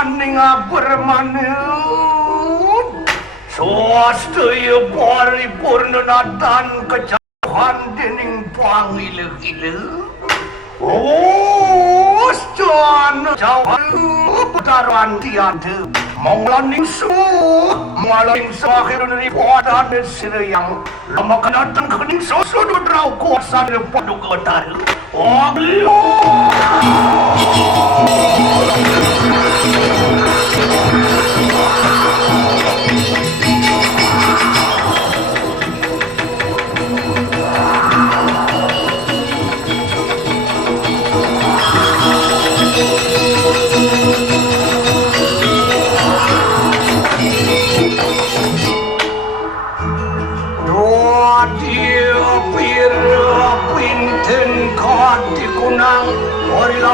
maning bermanut swastaya paripurna dan kejahan dening pangilih-ilih Ostan jauhan putaran tiada monglaning sud malaling sakhirun ripodan sirayang lamakan datang kening sosudut rau kuasa dari paduka tar oglio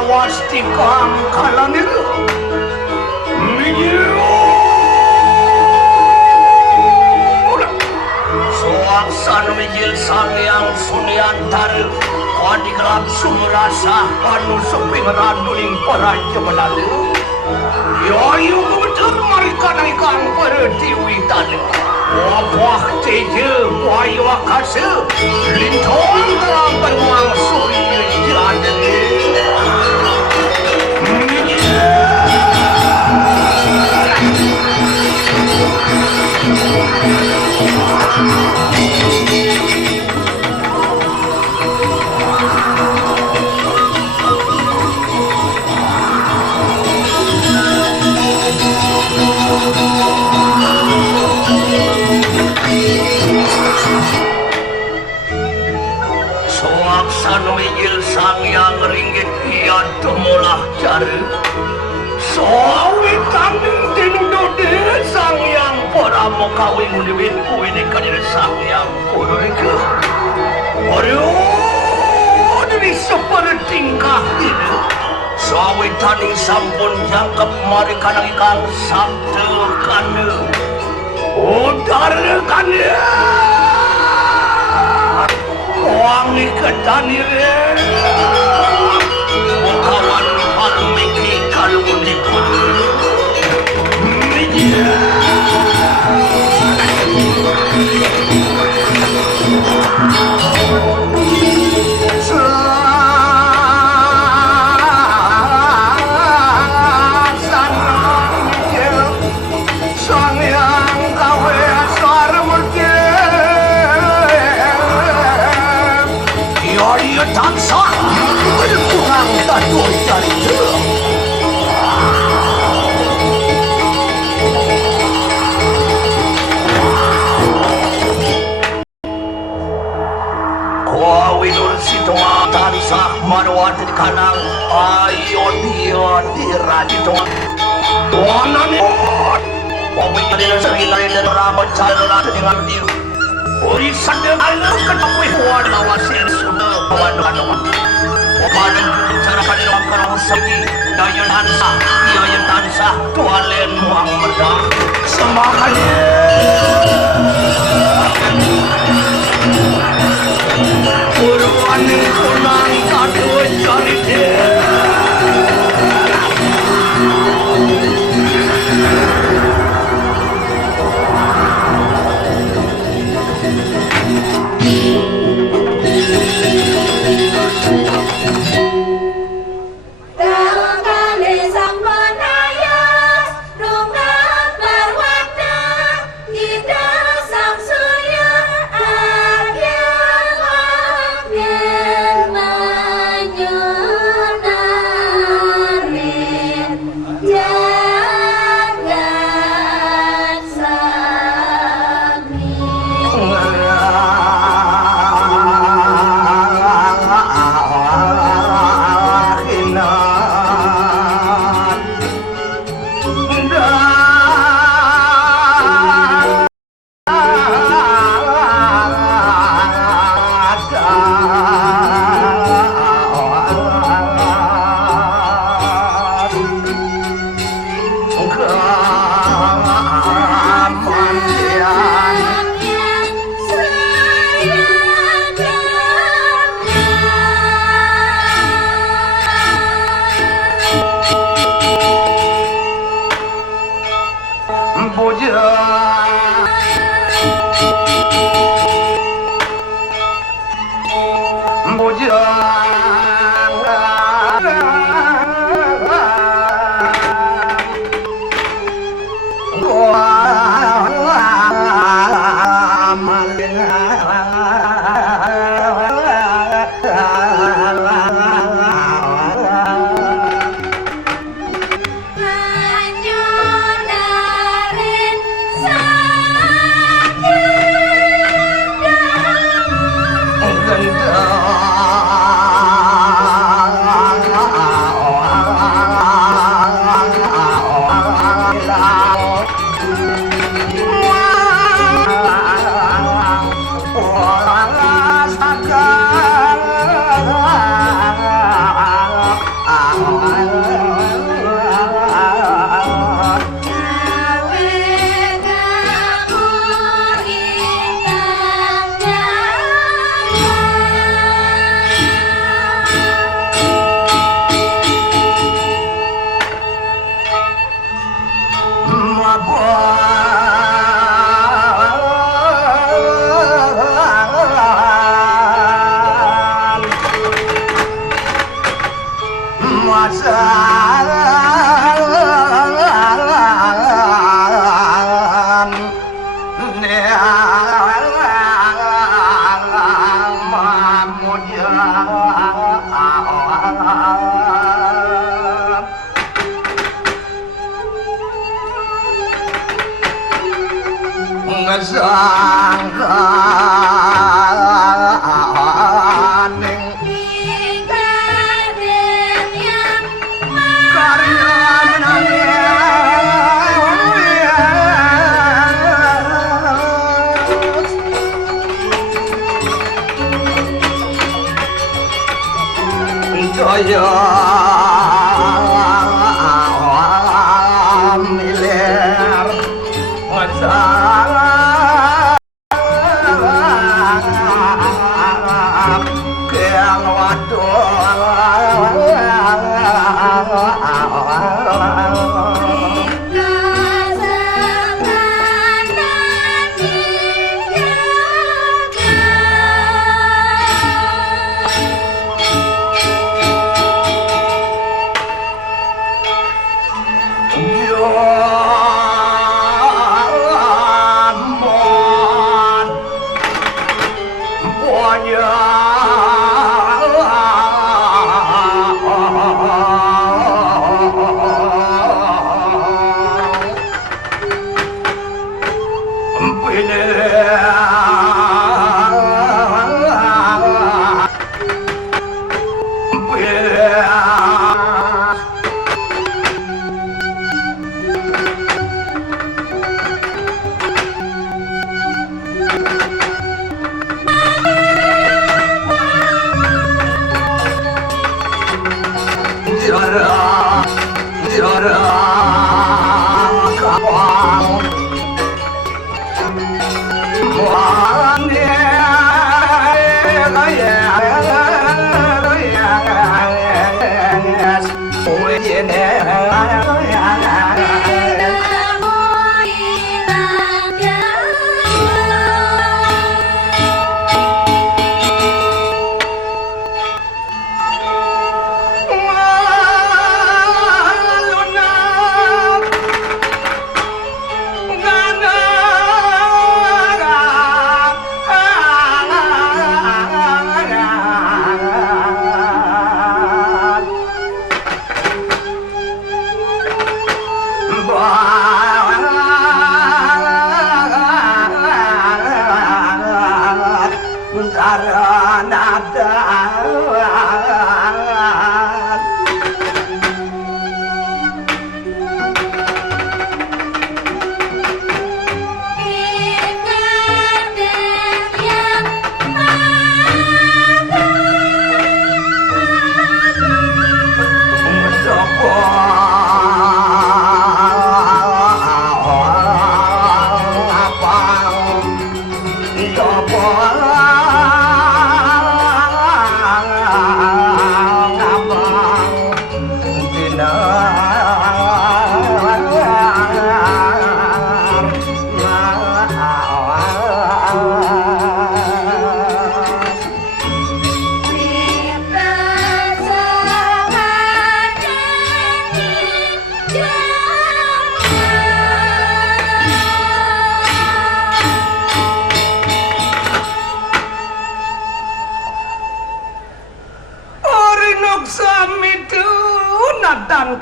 Wasti kang kalanir soaksan mijil sangyang sunyantar kadigelap sumrasa anu seping randuning paraja menalu yayu kebetul mereka naikang pertiwitan wabah teje wayu akase lintong terang bermuang suri jadene sangyang ringgit ia temulah cari sawitan tinudode sangyang para mokawin muliwin kuwin ikanir sangyang purwika waduh dari seperti tingkah ini sawitan yang sampun jangkep mereka ikan sabtekan udarkan wangi ketanire kawan palmiki kalung dipun marwat kanang ayo dia dirajit tuanan pemikiran seringai dan rapat cara dengan dia urisan dengan ketapui kuat lawasin sudah kawan-kawan pada cara kalian kerang segi daya tansa tualen muang merah semangatnya Puruan kunang kadu cari dia Kali sang penayas, rungkat berwarna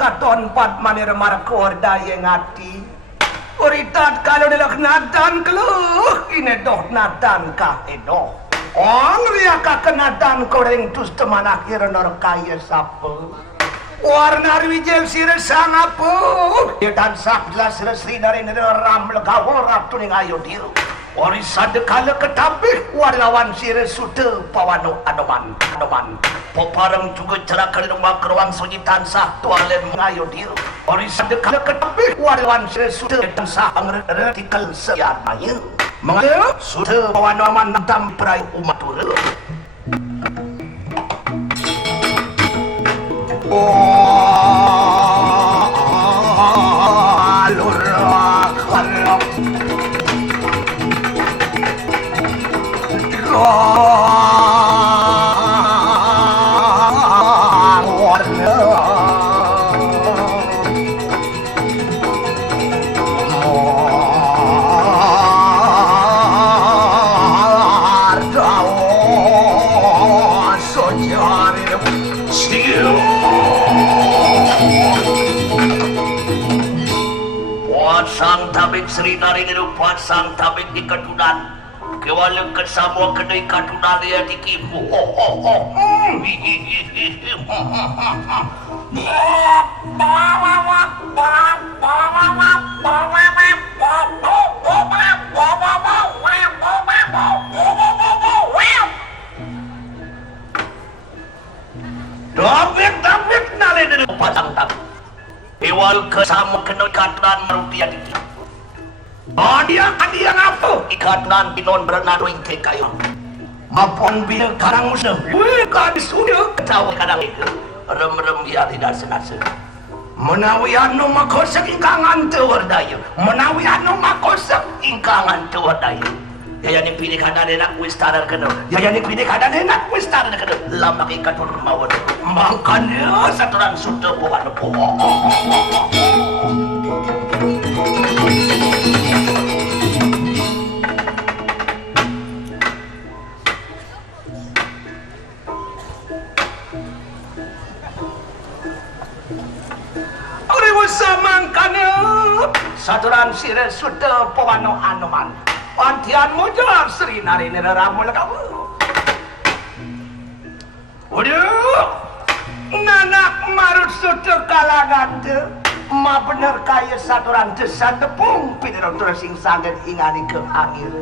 katon pat manir markor daya ngati uritat kalau dilak nadan keluh ini doh nadan kah edoh ong ria ka kenadan koreng tus teman akhir nor kaya sapu warna wijel sire sangapu dan saklas resri dari ram legawor tuning ayo diru ori sadekala ketapih warlawan sire sude pawano adoman poparang juga cerakal rumah keruang sojitan sah tualen ngayo diru ori sadekala ketapih warlawan sire sude dan sah angretikal seyan mayu mengayo sude pawano aman nantam perai umat turu alur sang tabik Sri Nari nirupat sang tabik di ketunan kewala kesamua kedai ketunan dia dikipu Tabik nali nirupat sang tabik kewala kesamua kedai ketunan marutia dikipu dia ngapa? Ikatan pinon berenang ke kayu. Mapon bila kadang musuh. Wih, kadang sudah ketawa kadang itu. Rem-rem dia tidak senasa. Menawi anu makosak ingkangan tewardaya. Menawi anu makosak ingkangan tewardaya. Yaya ni pilih kadang enak wis tarar kena. Yaya ni pilih kadang enak wis tarar kena. Lama ikatur mawon. Makanya saturan sudah bukan samangkana saturan sire sudah pawano anoman pantian mojar Sri Nari neramu lekawu waduh nanak marut sudah kalagante ma bener kaya saturan desa tepung pinero terusing sangat ingani ke akhir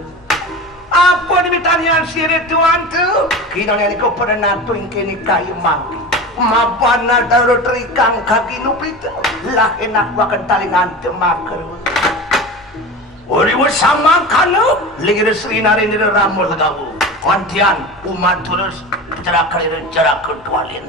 apa dimitanian sire tuan tu kina ni ko pernah tuing kini kayu mangki mapana taruh terikang kaki nupita lah enak wakan talingan temakar ori sama kanu ligir Sri Nari niramu lagawu kontian umat terus jarak ketualin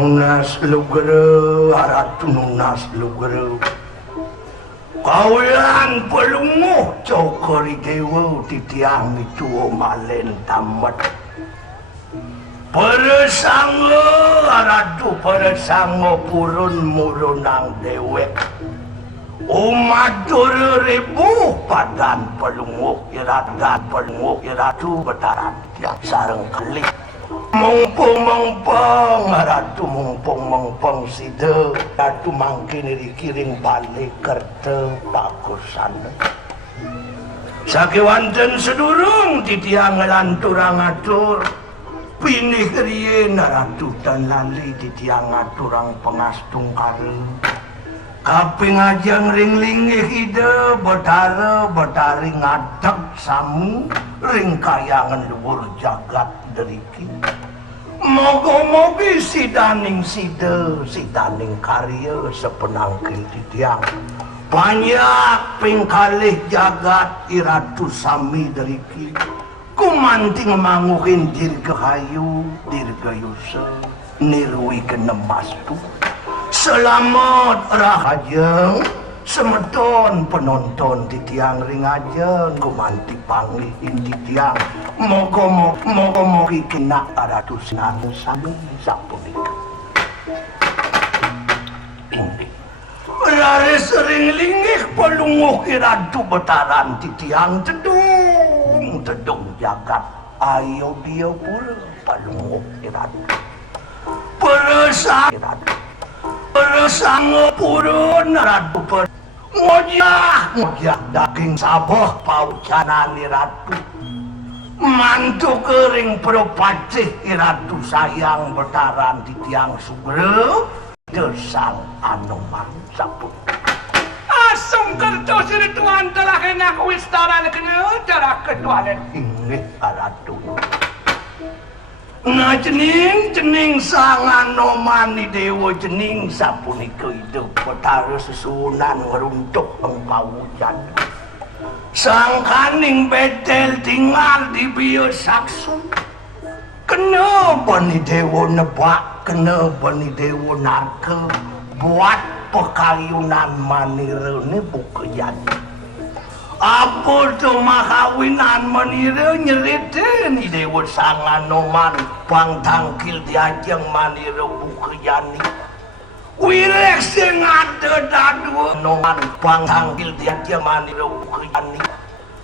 nunas lugere aratu nunas lugere kawian pelunguh cokori dewa titiang itu malen tamat peresango aratu peresango purun murunang dewek umat 2000 padan pelunguh iratu betaran yang sareng kali mumpung ratu mumpung sida ratu mangkin dikiring balik kerta bagusan sakiwanten sedurung titiang ngelanturang atur pinih riyen ratu dan lali titiang aturang pengastung kare kaping ajang ringlingi hide betari ngadeg samu ring kayangan luhur jagat deriki moga-moga sidaning karya sepenangkin titiang banyak pingkalih jagat iratu sami deriki kumanting manguhin dirgahayu dirgayusa nirwi kenemastu selamat rahajeng semeton penonton titiang ringajeng kumanti panglihin titiang moga-moga kena aratus nanu sami sapunika ini lari sering lingih pelunguh iradu betaran titiang tedung jagat ayo dia pula pelunguh iradu Peresang purun ratu ngojah daging sabah paucanan ratu mantu kering propacih ratu sayang betaran di tiang sugre desang anoman saput asum kerto siri tuan telah enak wistaran kena jarak kedualan ini ratu nah jening sang anomani dewa jening sapunika hidup betara sesunan ngeruntuk engpawujan sang kaning betel tinggal di bios saksu kenapa ni dewa nebak kenapa ni dewa narke buat pekayunan manira ni bukayan apa tu makawinan manira nyeritin ni dewa sang anoman pang tangkil diajeng manira bukayani wirek sing ada dadu noman panggil dia mani ro kuyani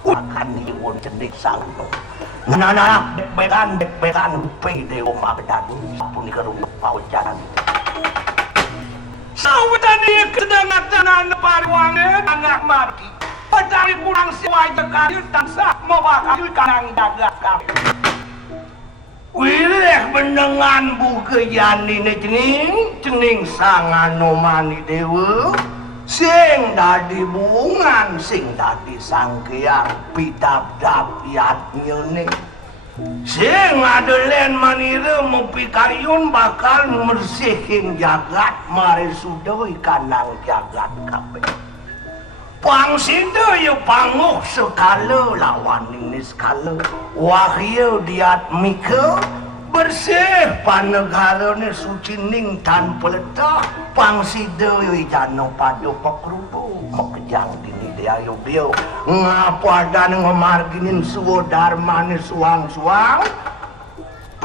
akan nyuwun cendik sangno nana bekan pede omah dadu pun kerung paujan sawetani kedangan parwange anak mati padahal kurang siwai kayu tansah mawakil kanang dagat kabeh wileh menengan buka yani ne cening sangan nomani dewa sing dadi bungan sing dadi sangkear pidap-dap yat nyene sing adelen manire mupi kayun bakal mersihin jagat mari sudoi kanang jagat kabeh pangsido yo panguh sekala lawan ini sekala wahyu diat mika bersih panegarane suci ning tanpa letak pangsido yo jano padu pekrubu mekejang dini dia yo bio ngapa dan ngomarginin suwo darmane suang-suang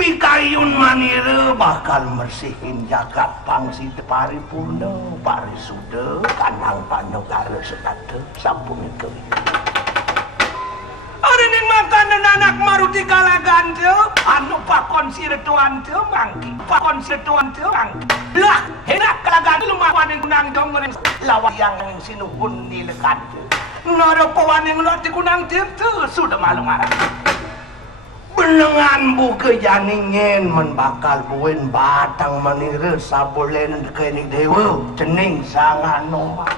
pikayun manire bakal mersihin jagat pangsi paripurna parisuda kanang panegara sedate sampun keui ari ning makanan anak maruti kalagan teu anu pakon siretuan teu mangki pakon siretuan teu mangki lah henak kalagan lumawan ning kunang dongeng lawayang sinuhun nilekan nara pawaning lot kunang teu sudah malu marah benengan buka janingin membakal buin batang menire sabolen kini dewa cening sangat nomah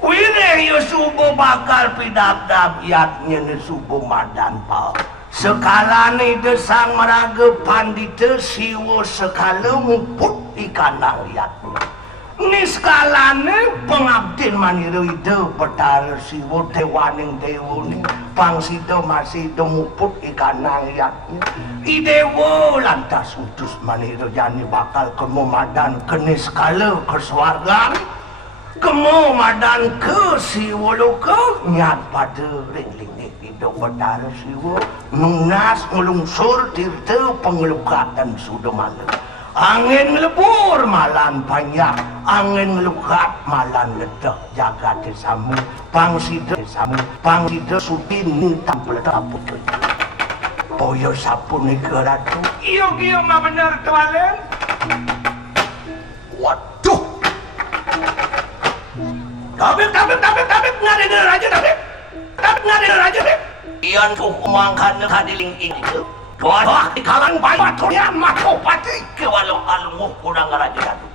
wine yo subuh bakal pidap-dap yatnya ni subuh madan pa sekalane desang meraga pandita siwo sekala muput ikanang yatnya ni sekalane pengabdin manire ide petara siwo dewaning dewa ni pangsida masih muput ikanang yatnya idewo lantas utus manira jani bakal kemo madan kene skala keswargan kemo madan ke siwoloka nyat pada ringling hidup betara siwo nunas ngelungsur tirta pengelukatan sudah malam angin lebur malan banyak angin ngelukat malan ledak jaga desamu pangsida sutin tampil taput poyo sapun ikaratu iyo mah bener tualen waduh tabib ngadenger aja tabib ian kukumangkan kadiling ini Wah, di kalang bayi batunya matu pati ke walau almuh kurang raja dadu.